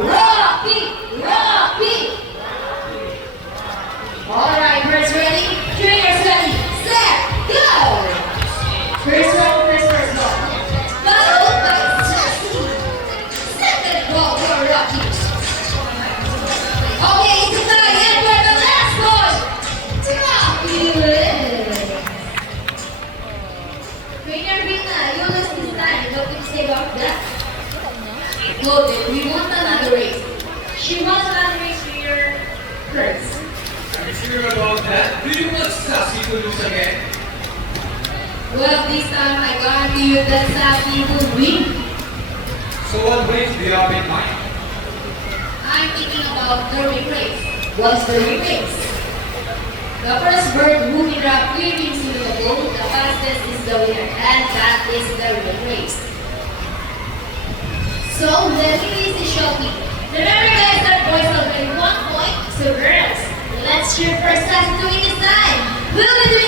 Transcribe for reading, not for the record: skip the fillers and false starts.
Rocky! Rocky! Alright, first ready? Trainers ready, set, go! First round, first go. Followed by Jesse. Second ball for Rocky. Okay, it's time and for the last one. Rocky wins. Trainer Rina, you lose this time. What do you say about that? Noted, we want another race. She wants another race here first. Are you sure about that? Do you want Sassy to lose again? Well, this time I guarantee you that Sassy will win. So what race do you have in mind? I'm thinking about the ring race. What's the ring race? The first bird who can drop 3 rings into the bowl, the fastest is the winner, and that is the ring race. So, the ring race is shocking. Remember guys that boys are getting 1 point, so girls, let's cheer for Sassy to win this time. Will we do